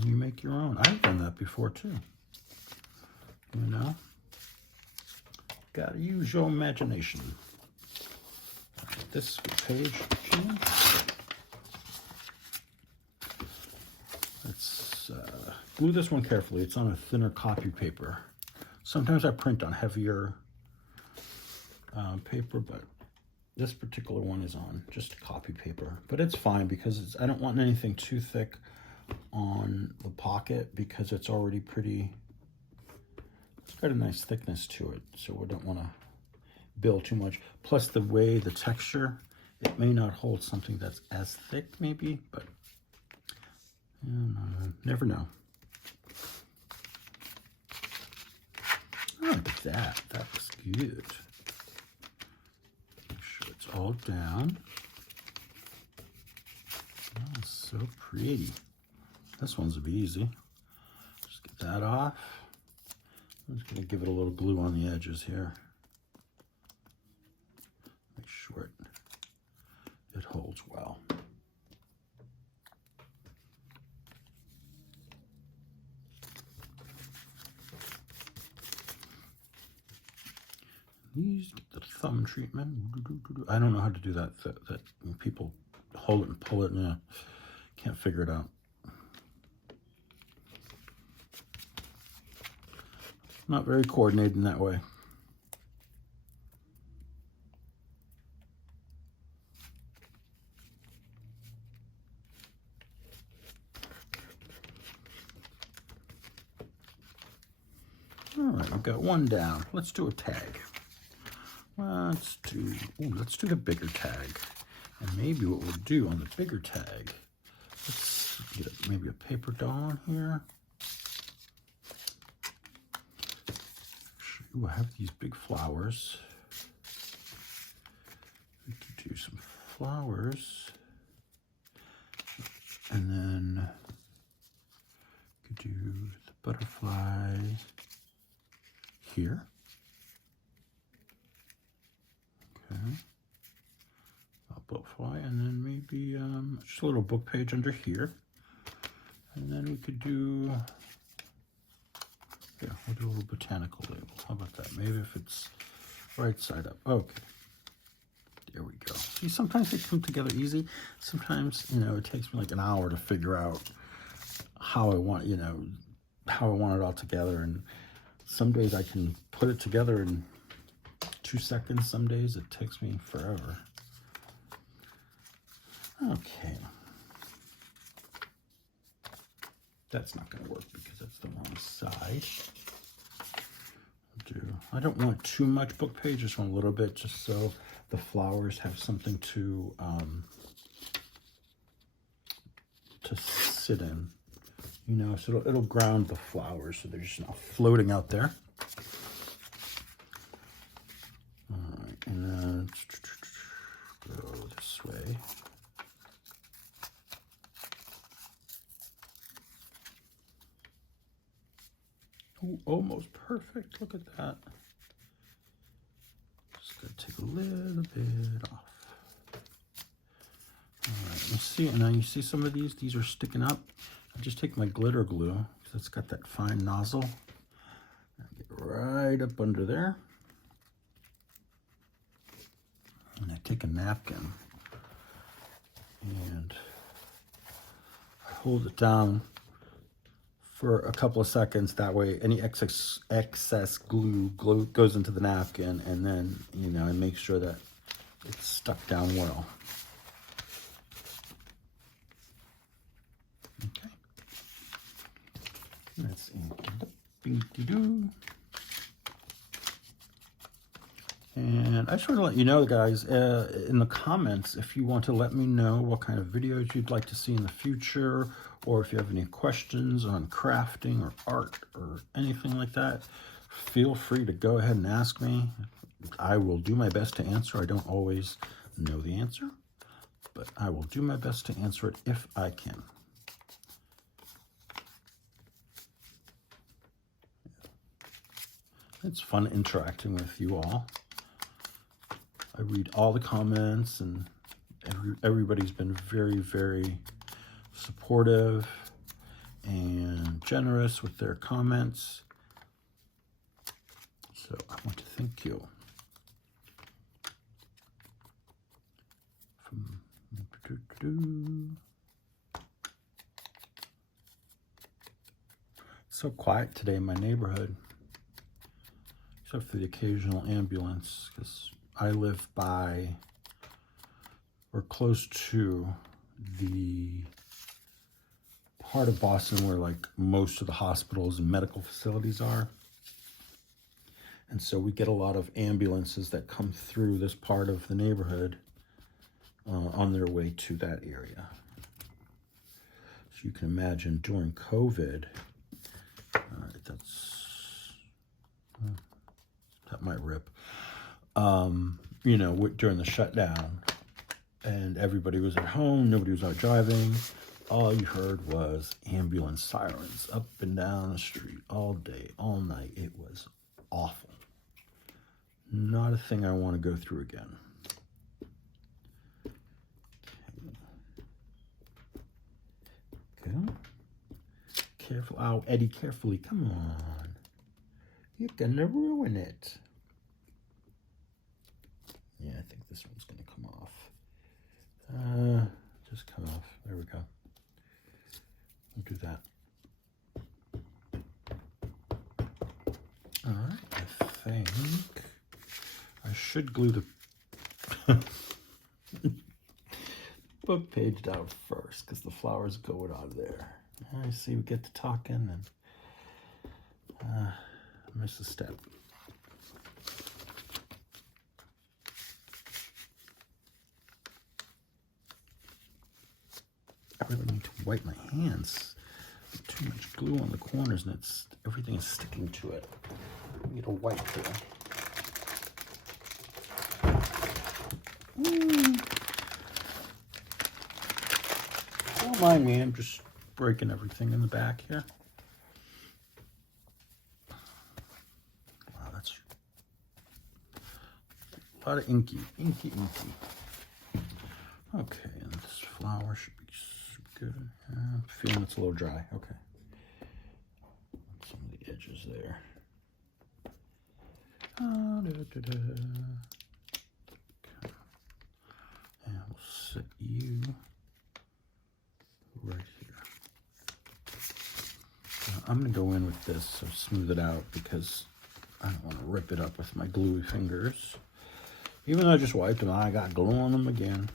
you make your own. I've done that before too. Gotta use your imagination. This page here. Let's glue this one carefully. It's on a thinner copy paper. Sometimes I print on heavier paper, but this particular one is on just copy paper. But it's fine because I don't want anything too thick on the pocket because it's already pretty. It's got a nice thickness to it, so we don't want to build too much. Plus the way the texture, it may not hold something that's as thick maybe, but never know. Oh, look at that. That looks good. Make sure it's all down. Oh, so pretty. This one's a bit easy. Just get that off. I'm just going to give it a little glue on the edges here. Make sure it holds well. These get the thumb treatment. I don't know how to do that. That people hold it and pull it, and yeah, can't figure it out. Not very coordinated in that way. All right, I've got one down. Let's do a tag. Let's do the bigger tag. And maybe what we'll do on the bigger tag, let's get maybe a paper doll on here. Ooh, I have these big flowers. We could do some flowers. And then we could do the butterfly here. Okay. A butterfly, and then maybe just a little book page under here. And then we could do, yeah, we'll do a little botanical label. How about that? Maybe if it's right side up. Okay. There we go. See, sometimes they come together easy. Sometimes, you know, it takes me like an hour to figure out how I want, you know, how I want it all together. And some days I can put it together in 2 seconds. Some days it takes me forever. Okay. That's not going to work because that's the wrong side. I don't want too much book page, just want a little bit, just so the flowers have something to sit in, you know, so it'll ground the flowers so they're just not floating out there. All right, and then go this way. Ooh, almost perfect. Look at that. Just gotta take a little bit off. All right, you see, and now you see some of these are sticking up. I just take my glitter glue because it's got that fine nozzle. Get right up under there. And I take a napkin and I hold it down for a couple of seconds. That way any excess glue goes into the napkin, and then, you know, I make sure that it's stuck down well. Okay. Let's ink it up. Binky-doo. And I just want to let you know, guys, in the comments, if you want to let me know what kind of videos you'd like to see in the future, or if you have any questions on crafting or art or anything like that, feel free to go ahead and ask me. I will do my best to answer. I don't always know the answer, but I will do my best to answer it if I can. It's fun interacting with you all. I read all the comments, and everybody's been very, very supportive and generous with their comments. So I want to thank you. It's so quiet today in my neighborhood, except for the occasional ambulance, because I live by or close to the part of Boston where like most of the hospitals and medical facilities are. And so we get a lot of ambulances that come through this part of the neighborhood on their way to that area. So you can imagine during COVID, that might rip. You know, during the shutdown, and everybody was at home, nobody was out driving, all you heard was ambulance sirens up and down the street all day, all night. It was awful. Not a thing I want to go through again. Okay. Careful. Oh, Eddie, carefully. Come on. You're gonna ruin it. this one's going to come off. Just come off. There we go. We'll do that. All right, I think I should glue the book page down first because the flowers going on there. I see we get to talking and miss a step. I really need to wipe my hands. Too much glue on the corners and everything is sticking to it. I need a wipe here. Don't mind me, I'm just breaking everything in the back here. Wow, that's a lot of inky. Okay, and this flower should be good. I'm feeling it's a little dry. Okay. Some of the edges there. Okay. And we'll set you right here. I'm going to go in with this, so smooth it out, because I don't want to rip it up with my gluey fingers. Even though I just wiped them, I got glue on them again.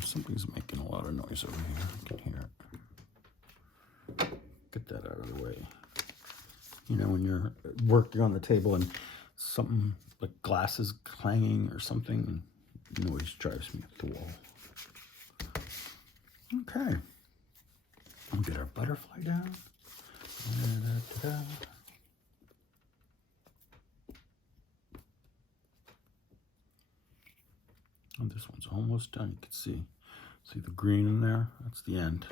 Something's making a lot of noise over here. I can hear it. Get that out of the way. You know, when you're working on the table and something like glasses clanging or something, noise drives me up the wall. Okay. We'll get our butterfly down. Da-da-da-da. And this one's almost done. You can see the green in there? That's the end.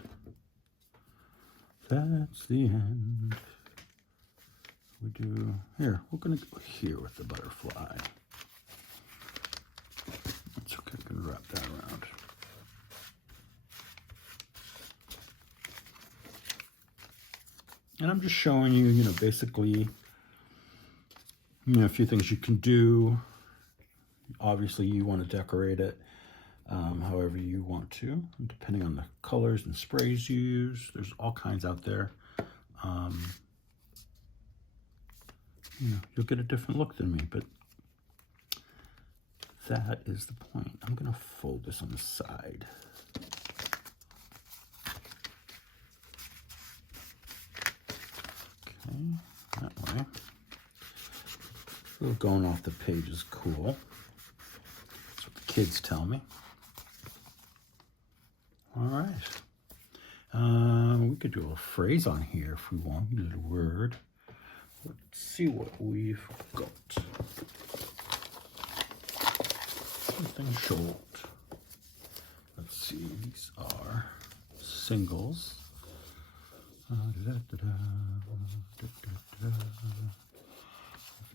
That's the end. We do here. We're gonna go here with the butterfly. That's okay. I'm gonna wrap that around. And I'm just showing you, you know, basically, you know, a few things you can do. Obviously, you want to decorate it however you want to, depending on the colors and sprays you use. There's all kinds out there. You know, you'll get a different look than me, but that is the point. I'm going to fold this on the side. Okay, that way. Going off the page is cool. That's what the kids tell me. All right. We could do a little phrase on here if we want, a little word. Let's see what we've got. Something short. Let's see, these are singles.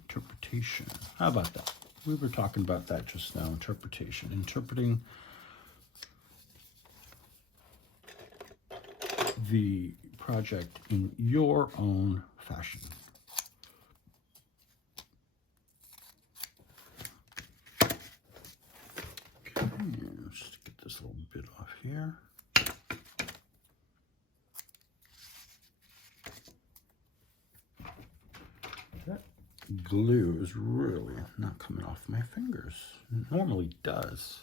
Interpretation. How about that? We were talking about that just now. Interpretation. Interpreting the project in your own fashion. Okay, let's get this little bit off here. That glue is really not coming off my fingers. It normally does.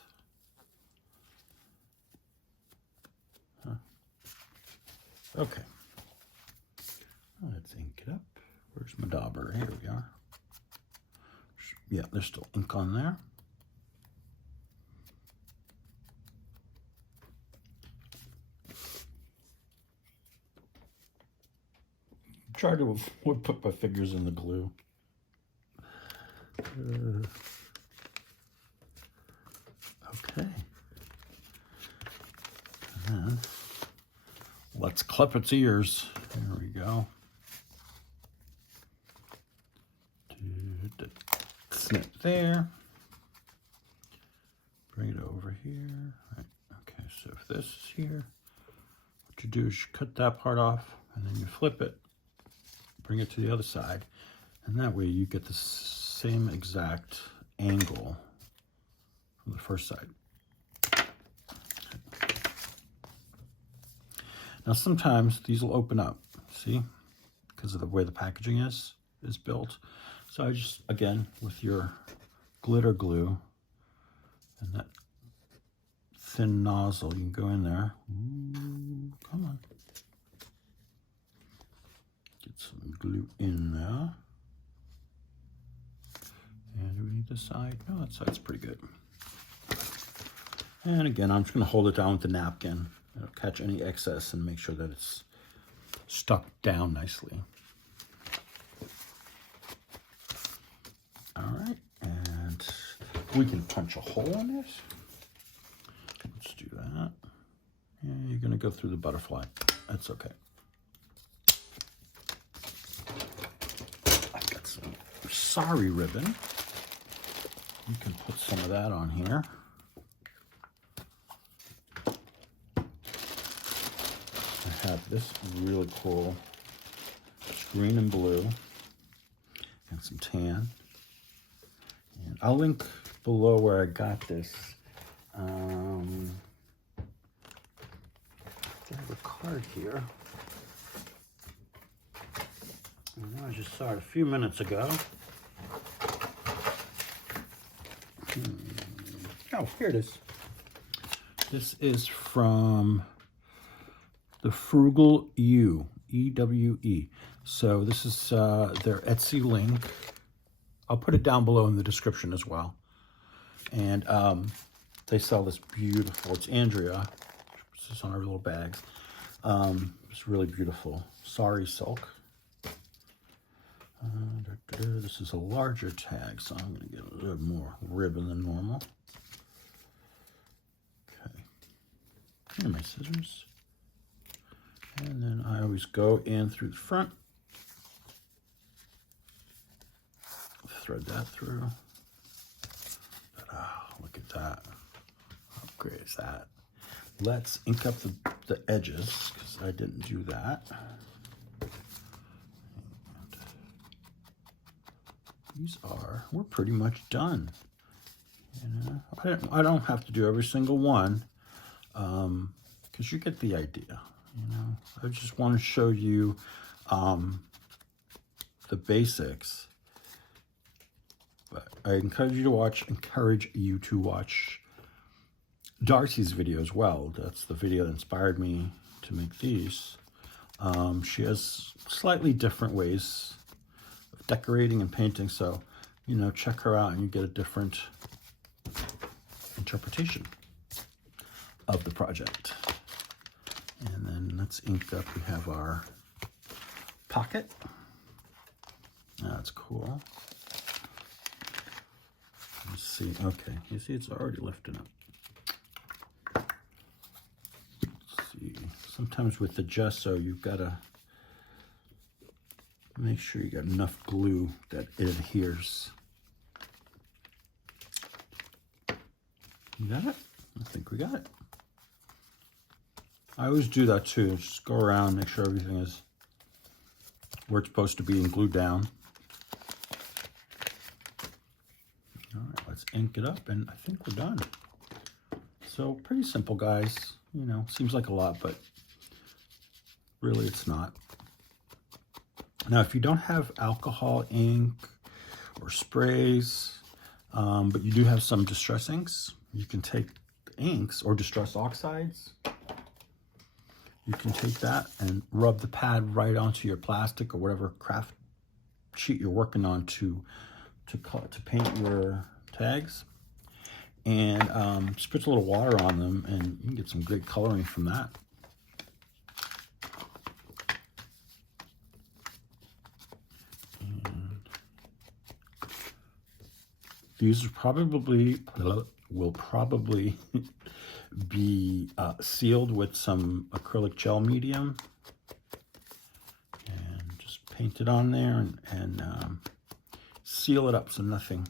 Huh. Okay. Let's ink it up. Where's my dauber? Here we are. Yeah, there's still ink on there. Try to avoid put my fingers in the glue. Okay. Let's clip its ears. There we go. Snip there. Bring it over here. Right. Okay, so if this is here, what you do is you cut that part off, and then you flip it, bring it to the other side, and that way you get the same exact angle from the first side. Now sometimes these will open up, see, because of the way the packaging is built. So I just, again, with your glitter glue and that thin nozzle, you can go in there. Ooh, come on. Get some glue in there. And do we need this side? No, that side's pretty good. And again, I'm just going to hold it down with the napkin. It'll catch any excess and make sure that it's stuck down nicely. All right, and we can punch a hole in it. Let's do that. Yeah, you're going to go through the butterfly. That's okay. I've got some sorry ribbon. You can put some of that on here. I have this really cool, it's green and blue, and some tan. And I'll link below where I got this. I have a card here. I just saw it a few minutes ago. Oh, here it is. This is from the Frugal U, E-W-E. So this is their Etsy link. I'll put it down below in the description as well. And they sell this beautiful, it's Andrea. Puts this on her little bags. It's really beautiful. Sorry silk. This is a larger tag, so I'm going to get a little more ribbon than normal. Okay. Here are my scissors. And then I always go in through the front. Thread that through. Oh, look at that. How great is that? Let's ink up the edges, because I didn't do that. These are, we're pretty much done. You know, I don't have to do every single one, because you get the idea. You know, I just want to show you the basics. But I encourage you to watch Darcy's video as well. That's the video that inspired me to make these. She has slightly different ways of decorating and painting, so you know, check her out and you get a different interpretation of the project. And then let's ink up. We have our pocket. That's cool. Let's see. Okay, you see it's already lifting up. Let's see. Sometimes with the gesso, you've got to make sure you got enough glue that it adheres. You got it? I think we got it. I always do that too. Just go around, make sure everything is where it's supposed to be and glued down. All right, let's ink it up, and I think we're done. So pretty simple, guys. You know, seems like a lot, but really it's not. Now, if you don't have alcohol ink or sprays, but you do have some distress inks, you can take the inks or distress oxides. You can take that and rub the pad right onto your plastic or whatever craft sheet you're working on to paint your tags, and just put a little water on them, and you can get some great coloring from that. And these will probably be sealed with some acrylic gel medium, and just paint it on there and seal it up so nothing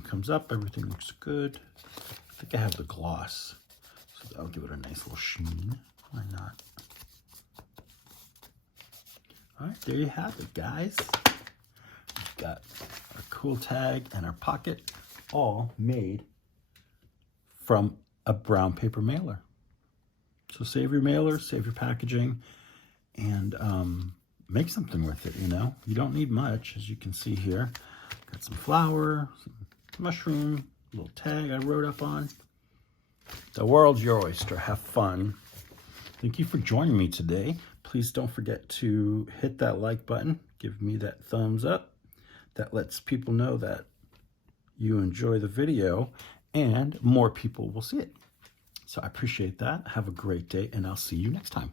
comes up. Everything looks good. I think I have the gloss, so that'll give it a nice little sheen. Why not? All right, there you have it, guys. We've got our cool tag and our pocket all made from a brown paper mailer. So save your mailer, save your packaging, and make something with it, you know. You don't need much, as you can see here. Got some flour, some mushroom, a little tag I wrote up on. The world's your oyster. Have fun. Thank you for joining me today. Please don't forget to hit that like button. Give me that thumbs up. That lets people know that you enjoy the video and more people will see it. So I appreciate that. Have a great day, and I'll see you next time.